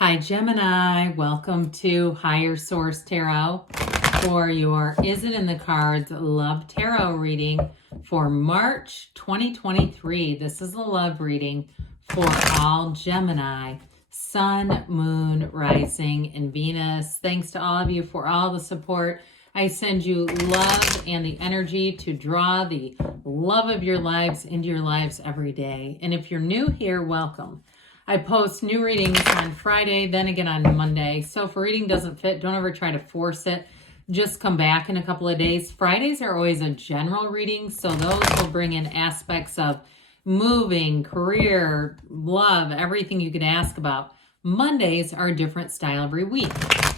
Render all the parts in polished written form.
Hi, Gemini. Welcome to Higher Source Tarot for your Is It in the Cards Love Tarot reading for March 2023. This is a love reading for all Gemini, Sun, Moon, Rising, and Venus. Thanks to all of you for all the support. I send you love and the energy to draw the love of your lives into your lives every day. And if you're new here, welcome. I post new readings on Friday, then again on Monday. So if a reading doesn't fit, don't ever try to force it. Just come back in a couple of days. Fridays are always a general reading, so those will bring in aspects of moving, career, love, everything you could ask about. Mondays are a different style every week.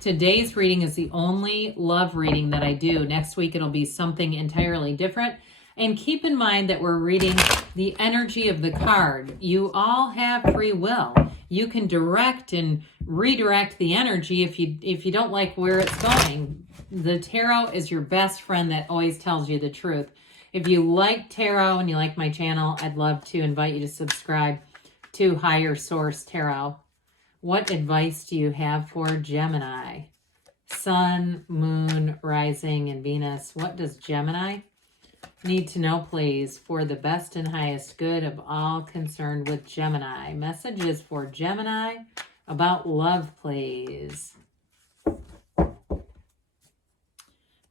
Today's reading is the only love reading that I do. Next week it'll be something entirely different. And keep in mind that we're reading the energy of the card. You all have free will. You can direct and redirect the energy if you don't like where it's going. The tarot is your best friend that always tells you the truth. If you like tarot and you like my channel, I'd love to invite you to subscribe to Higher Source Tarot. What advice do you have for Gemini? Sun, Moon, Rising, and Venus. What does Gemini need to know, please, for the best and highest good of all concerned with Gemini? Messages for Gemini about love, please. All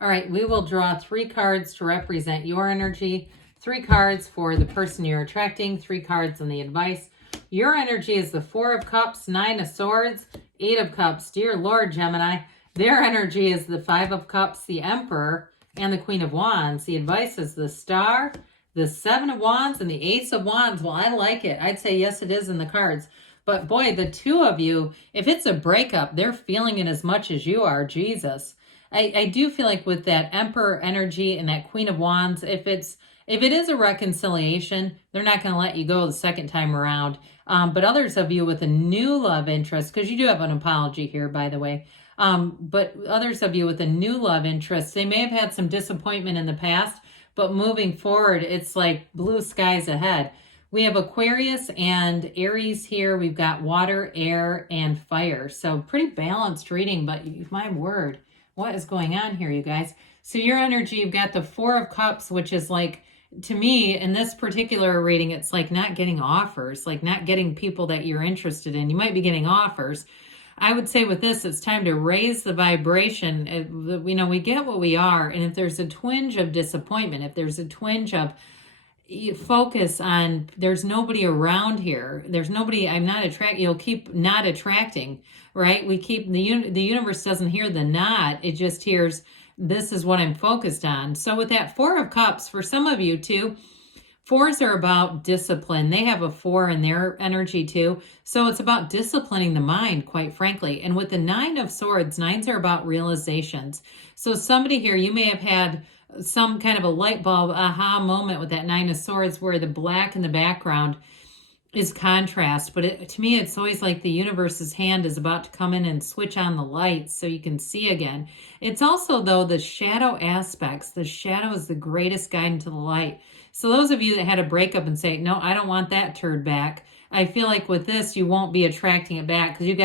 right, we will draw 3 cards to represent your energy, 3 cards for the person you're attracting, 3 cards on the advice. Your energy is the 4 of Cups, 9 of Swords, 8 of Cups. Dear Lord, Gemini, their energy is the 5 of Cups, the Emperor, and the Queen of Wands. The advice is the Star, the 7 of Wands, and the Ace of Wands. Well, I like it. I'd say yes, it is in the cards. But boy, the 2 of you, if it's a breakup, they're feeling it as much as you are. Jesus. I do feel like with that Emperor energy and that Queen of Wands, if it is a reconciliation, they're not going to let you go the second time around. But others of you with a new love interest, because you do have an apology here, by the way, but others of you with a new love interest, they may have had some disappointment in the past, but moving forward, it's like blue skies ahead. We have Aquarius and Aries here. We've got water, air, and fire. So pretty balanced reading, but my word, what is going on here, you guys? So your energy, you've got the 4 of Cups, which is like, to me, in this particular reading, it's like not getting offers, like not getting people that you're interested in. You might be getting offers. I would say with this, it's time to raise the vibration. We get what we are. And if there's a twinge of disappointment, if there's a twinge of focus on, there's nobody around here, there's nobody, I'm not attracting, you'll keep not attracting, right? We keep, the universe doesn't hear the not, it just hears, this is what I'm focused on. So with that 4 of Cups, for some of you too, 4s are about discipline. They have a 4 in their energy too. So it's about disciplining the mind, quite frankly. And with the 9 of Swords, 9s are about realizations. So somebody here, you may have had some kind of a light bulb aha moment with that 9 of Swords where the black in the background is contrast. But to me, it's always like the universe's hand is about to come in and switch on the lights so you can see again. It's also, though, the shadow aspects. The shadow is the greatest guide into the light. So those of you that had a breakup and say, no, I don't want that turned back, I feel like with this, you won't be attracting it back because you've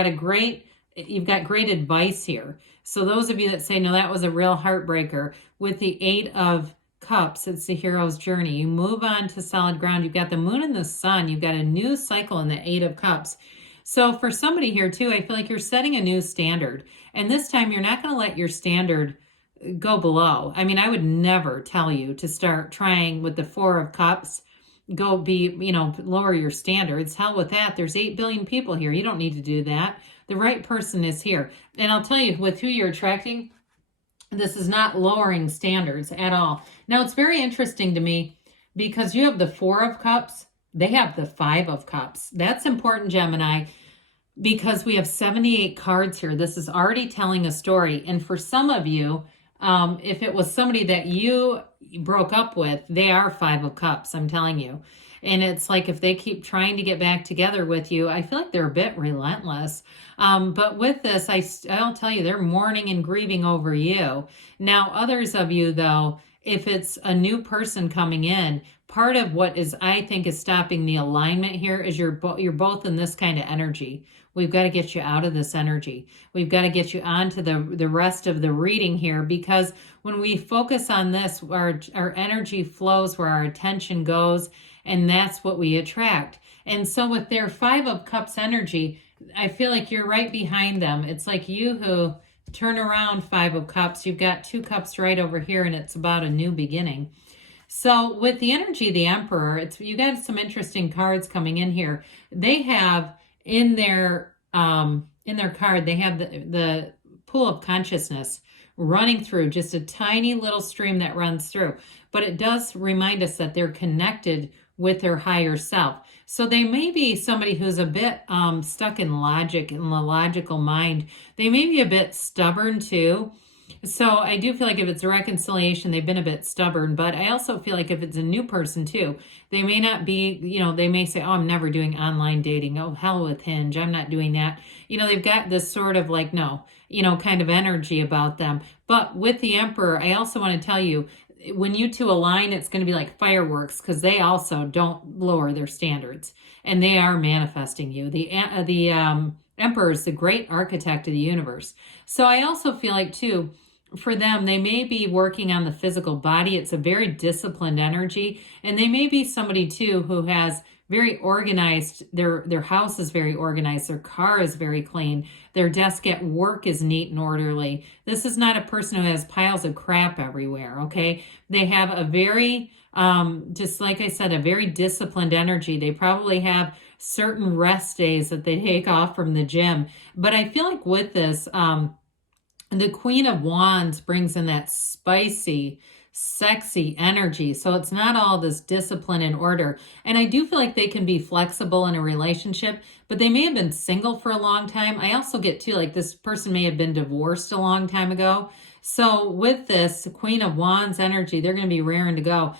got great advice here. So those of you that say, no, that was a real heartbreaker, with the 8 of Cups, it's the hero's journey. You move on to solid ground. You've got the moon and the sun. You've got a new cycle in the 8 of Cups. So for somebody here too, I feel like you're setting a new standard. And this time you're not going to let your standard go below. I mean, I would never tell you to start trying with the 4 of Cups, lower your standards. Hell with that. There's 8 billion people here. You don't need to do that. The right person is here. And I'll tell you, with who you're attracting, this is not lowering standards at all. Now, it's very interesting to me because you have the 4 of Cups. They have the 5 of Cups. That's important, Gemini, because we have 78 cards here. This is already telling a story. And for some of you, if it was somebody that you broke up with, they are 5 of Cups, I'm telling you. And it's like if they keep trying to get back together with you, I feel like they're a bit relentless. But with this, I'll tell you, they're mourning and grieving over you. Now, others of you, though, if it's a new person coming in, part of what is, I think, is stopping the alignment here is you're both in this kind of energy. We've got to get you out of this energy. We've got to get you on to the rest of the reading here, because when we focus on this, our energy flows where our attention goes, and that's what we attract. And so with their Five of Cups energy, I feel like you're right behind them. It's like you who turn around, Five of Cups. You've got 2 cups right over here, and it's about a new beginning. So with the energy of the Emperor, you got some interesting cards coming in here. They have in their card, they have the pool of consciousness running through, just a tiny little stream that runs through. But it does remind us that they're connected with their higher self. So they may be somebody who's a bit stuck in logic, in the logical mind. They may be a bit stubborn too. So I do feel like if it's a reconciliation, they've been a bit stubborn. But I also feel like if it's a new person too, they may not be, they may say, oh, I'm never doing online dating. Oh, hell with Hinge. I'm not doing that. They've got this sort of like, no, kind of energy about them. But with the Emperor, I also want to tell you, when you two align, it's going to be like fireworks, because they also don't lower their standards, and they are manifesting you. The Emperor is the great architect of the universe. So I also feel like too, for them, they may be working on the physical body. It's a very disciplined energy, and they may be somebody too who has very organized, their house is very organized, their car is very clean, their desk at work is neat and orderly. This is not a person who has piles of crap everywhere, okay? They have a very, just like I said, a very disciplined energy. They probably have certain rest days that they take off from the gym. But I feel like with this, the Queen of Wands brings in that spicy, sexy energy. So it's not all this discipline and order. And I do feel like they can be flexible in a relationship, but they may have been single for a long time. I also get too, like this person may have been divorced a long time ago. So with this Queen of Wands energy, they're going to be raring to go.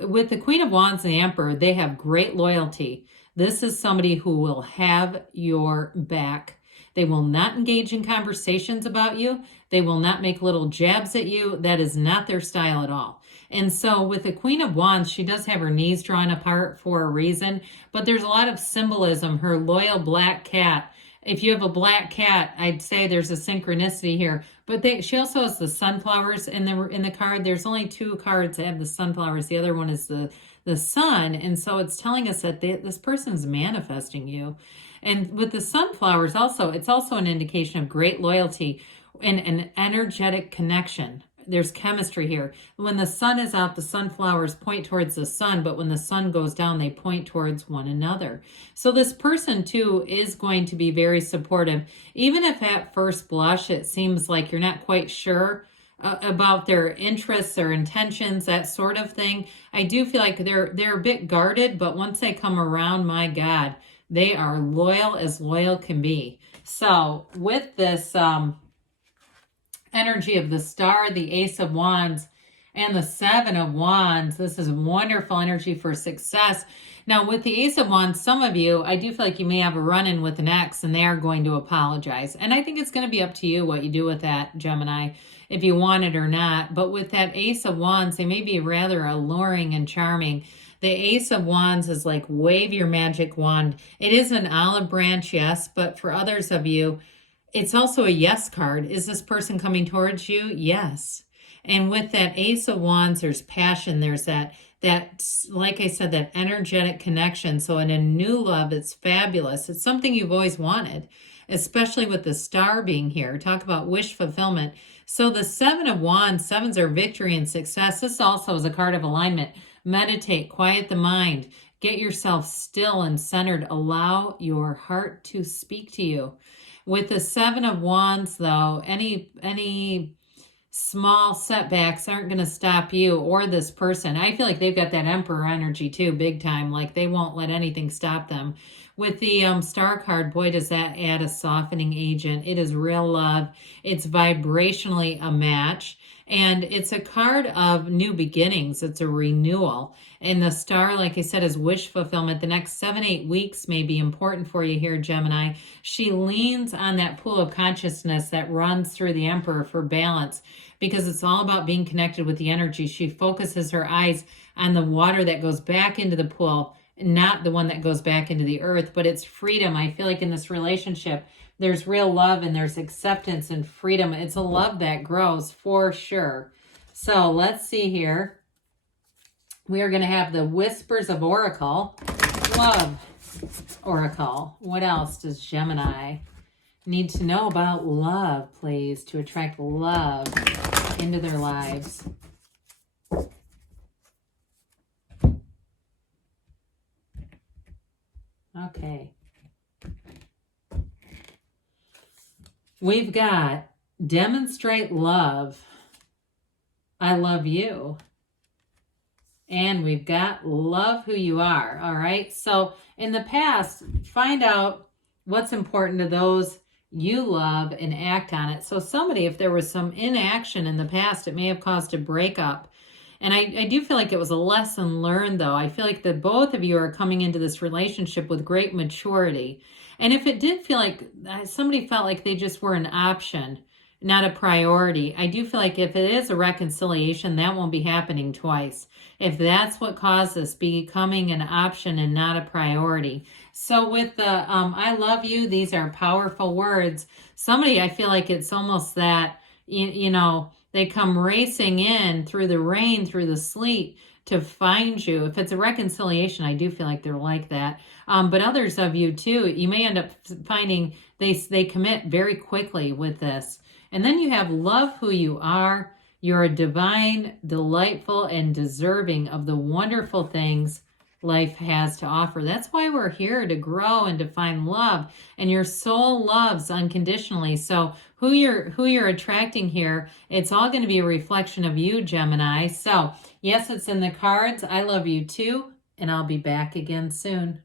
With the Queen of Wands and the Emperor, they have great loyalty. This is somebody who will have your back. They will not engage in conversations about you. They will not make little jabs at you. That is not their style at all. And so with the Queen of Wands, she does have her knees drawn apart for a reason, but there's a lot of symbolism. Her loyal black cat. If you have a black cat, I'd say there's a synchronicity here. But she also has the sunflowers in the card. There's only 2 cards that have the sunflowers. The other one is the sun. And so it's telling us that this person's manifesting you. And with the sunflowers also, it's also an indication of great loyalty and an energetic connection. There's chemistry here. When the sun is out, the sunflowers point towards the sun, but when the sun goes down, they point towards one another. So this person too is going to be very supportive. Even if at first blush, it seems like you're not quite sure about their interests or intentions, that sort of thing. I do feel like they're a bit guarded, but once they come around, my God, they are loyal as loyal can be. So with this energy of the Star, the Ace of Wands, and the Seven of Wands, this is wonderful energy for success. Now with the Ace of Wands, some of you, I do feel like you may have a run-in with an ex and they are going to apologize. And I think it's going to be up to you what you do with that, Gemini, if you want it or not. But with that Ace of Wands, they may be rather alluring and charming. The Ace of Wands is like wave your magic wand. It is an olive branch, yes, but for others of you, it's also a yes card. Is this person coming towards you? Yes. And with that Ace of Wands, there's passion. There's that, like I said, that energetic connection. So in a new love, it's fabulous. It's something you've always wanted, especially with the Star being here. Talk about wish fulfillment. So the Seven of Wands, sevens are victory and success. This also is a card of alignment. Meditate, quiet the mind, get yourself still and centered. Allow your heart to speak to you. With the Seven of Wands, though, any small setbacks aren't going to stop you or this person. I feel like they've got that Emperor energy too, big time. Like they won't let anything stop them. With the Star card, boy, does that add a softening agent. It is real love. It's vibrationally a match. And it's a card of new beginnings. It's a renewal. And the star, like I said, is wish fulfillment. The next 7-8 weeks may be important for you here, Gemini. She leans on that pool of consciousness that runs through the Emperor for balance, because it's all about being connected with the energy. She focuses her eyes on the water that goes back into the pool, not the one that goes back into the earth, but it's freedom. I feel like in this relationship, there's real love and there's acceptance and freedom. It's a love that grows for sure. So let's see here. We are going to have the Whispers of Oracle. Love Oracle. What else does Gemini need to know about love, please, to attract love into their lives? Okay. We've got demonstrate love. I love you. And we've got love who you are. All right. So in the past, find out what's important to those you love and act on it. So somebody, if there was some inaction in the past, it may have caused a breakup. And I do feel like it was a lesson learned, though. I feel like that both of you are coming into this relationship with great maturity. And if it did feel like somebody felt like they just were an option, not a priority, I do feel like if it is a reconciliation, that won't be happening twice. If that's what caused this, becoming an option and not a priority. So with the I love you, these are powerful words. Somebody, I feel like it's almost that, you know, they come racing in through the rain, through the sleet to find you. If it's a reconciliation, I do feel like they're like that. But others of you too, you may end up finding they commit very quickly with this. And then you have love who you are. You're a divine, delightful, and deserving of the wonderful things life has to offer. That's why we're here, to grow and to find love. And your soul loves unconditionally. So who you're attracting here, it's all going to be a reflection of you, Gemini. So yes, it's in the cards. I love you too. And I'll be back again soon.